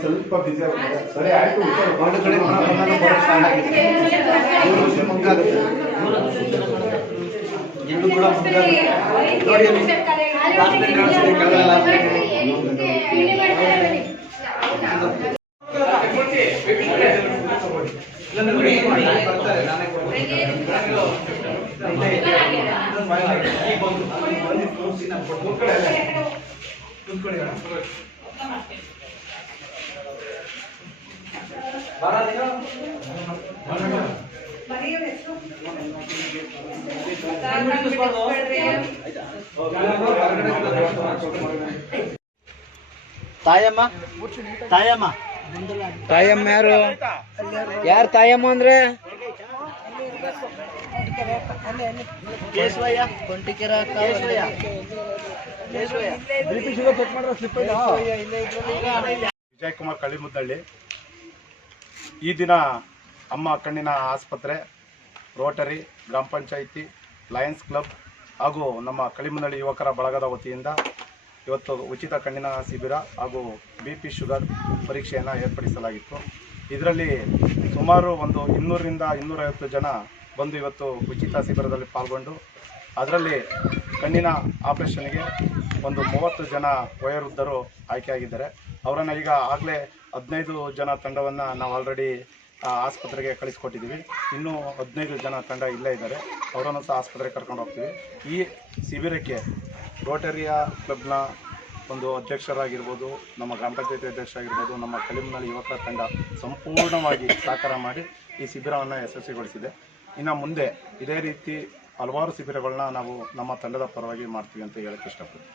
ಸ್ವಲ್ಪ ಬಿಸಿ ಆಗುತ್ತೆ. ಸರಿ ಆಯ್ತು, ಒಂದು ಕಡೆ ಮುಂಗಾಗುತ್ತೆ ಇನ್ನು ಕೂಡ ತಾಯಮ್ಮ ತಾಯಮ್ಮ ತಾಯಮ್ಮ ಯಾರು ತಾಯಮ್ಮ ಅಂದ್ರೆ ವಿಜಯಕುಮಾರ್ ಕಳಿಮುದ್ದಳ್ಳಿ. ಈ ದಿನ ಅಮ್ಮ ಕಣ್ಣಿನ ಆಸ್ಪತ್ರೆ, ರೋಟರಿ, ಗ್ರಾಮ ಪಂಚಾಯಿತಿ, ಲಯನ್ಸ್ ಕ್ಲಬ್ ಹಾಗೂ ನಮ್ಮ ಕಳಿಮುದ್ದಳ್ಳಿ ಯುವಕರ ಬಳಗದ ವತಿಯಿಂದ ಇವತ್ತು ಉಚಿತ ಕಣ್ಣಿನ ಶಿಬಿರ ಹಾಗೂ BP ಶುಗರ್ ಪರೀಕ್ಷೆಯನ್ನು ಏರ್ಪಡಿಸಲಾಗಿತ್ತು. ಇದರಲ್ಲಿ ಸುಮಾರು ಒಂದು 200ರಿಂದ 250 ಜನ ಬಂದು ಇವತ್ತು ಉಚಿತ ಶಿಬಿರದಲ್ಲಿ ಪಾಲ್ಗೊಂಡು ಅದರಲ್ಲಿ ಕಣ್ಣಿನ ಆಪರೇಷನ್ಗೆ ಒಂದು 30 ಜನ ವಯೋವೃದ್ಧರು ಆಯ್ಕೆಯಾಗಿದ್ದಾರೆ. ಅವರನ್ನು ಈಗ ಆಗಲೇ 15 ಜನ ತಂಡವನ್ನು ನಾವು ಆಲ್ರೆಡಿ ಆಸ್ಪತ್ರೆಗೆ ಕಳಿಸ್ಕೊಟ್ಟಿದ್ದೀವಿ. ಇನ್ನೂ 15 ಜನ ತಂಡ ಇಲ್ಲೇ ಇದ್ದಾರೆ, ಅವರನ್ನು ಸಹ ಆಸ್ಪತ್ರೆಗೆ ಕರ್ಕೊಂಡು ಹೋಗ್ತೀವಿ. ಈ ಶಿಬಿರಕ್ಕೆ ರೋಟರಿಯ ಕ್ಲಬ್ನ ಒಂದು ಅಧ್ಯಕ್ಷರಾಗಿರ್ಬೋದು, ನಮ್ಮ ಗ್ರಾಮ ಪಂಚಾಯತಿ ಅಧ್ಯಕ್ಷರಾಗಿರ್ಬೋದು, ನಮ್ಮ ಕಳಿಮುದ್ದಳ್ಳಿ ಯುವಕರ ತಂಡ ಸಂಪೂರ್ಣವಾಗಿ ಸಹಕಾರ ಮಾಡಿ ಈ ಶಿಬಿರವನ್ನು ಯಶಸ್ವಿಗೊಳಿಸಿದೆ. ಇನ್ನು ಮುಂದೆ ಇದೇ ರೀತಿ ಹಲವಾರು ಶಿಬಿರಗಳನ್ನ ನಾವು ನಮ್ಮ ತಂಡದ ಪರವಾಗಿ ಮಾಡ್ತೀವಿ ಅಂತ ಹೇಳಕ್ಕೆ ಇಷ್ಟಪಡ್ತೀನಿ.